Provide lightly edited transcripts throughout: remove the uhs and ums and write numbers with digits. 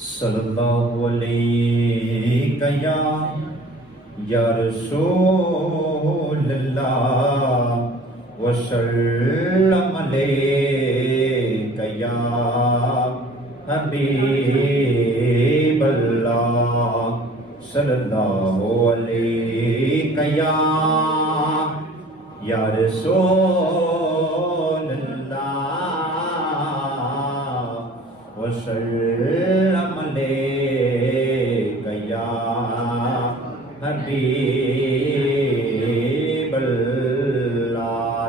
सल्लल्लाहु अलैहि या रसूलल्लाह वसल्लम अलैका या हबीबल्लाह सल्लल्लाहु अलैका या रसूलल्लाह वसल्लम अलैका या हबीबल्लाह।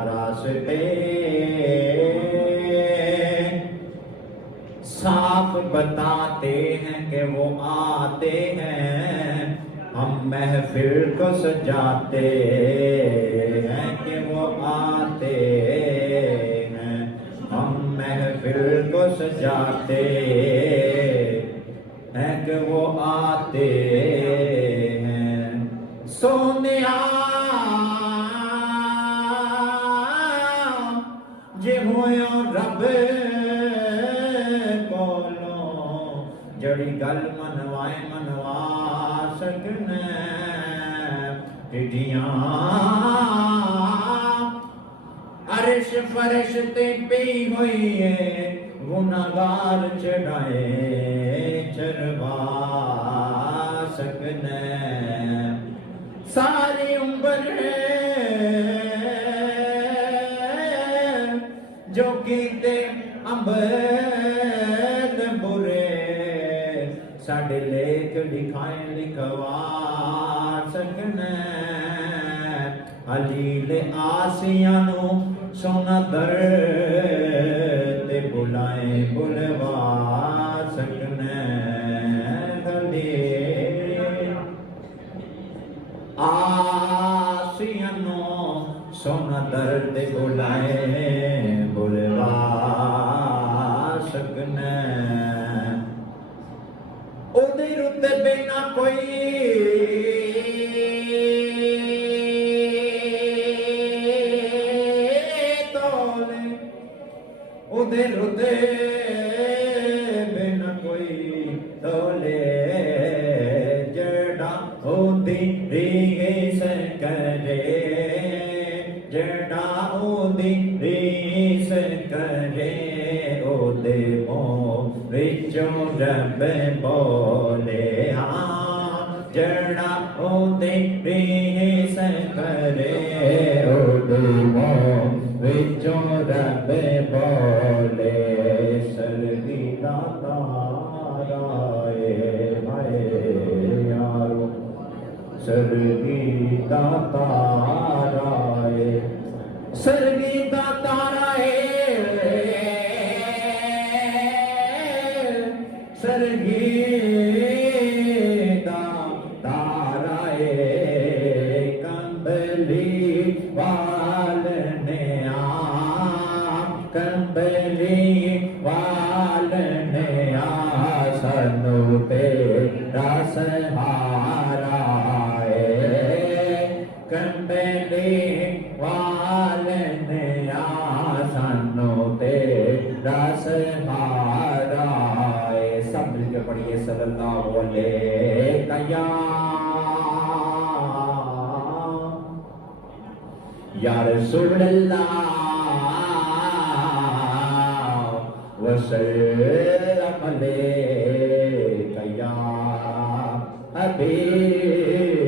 रास्ते साफ बताते हैं कि वो आते हैं, हम महफिल को सजाते हैं कि वो आते हैं, हम महफिल को सजाते हैं कि वो आते हैं। सोनिया जे होयो रब जड़ी गल मनवाए मनवा सकने टिडियां अरश फरश ते पई हुई है, गुनाहगार चढ़ाए चरवा सकने। सारी उम्र जो कीते अम्बद बुरे, साढ़े लेख लिखाए लिखवा सकने। अलील आसिया नू सोना दर ते बुलाए बुलवा सकने। आसिया नू सोना दर ते बुलाए बुलवा सकने। ओदे रुते बिना कोई तोले, ओदे रुते बिना कोई तोले, जड़ा ओदी रीस करे, जड़ा ओदी रीस करे, ओदे मोह विचों रब बोले हाँ, जड़ा ओदे रीस करे, ओदे मोह विचों रब बोले। सरगी दाता राए हाय यारो, सरगी दाता राए, सरगी दाता राए, सरगी दाता राए। कंबली वालने आ, कंबली वालने आ, सनू तेरा सहारा है। कंबली वालने आ, सनू तेरा सहारा है। सब मिलकर पढ़िए सल्लल्लाहु अलैहि या रसूलल्लाह वसल्लम अलैका या हबीब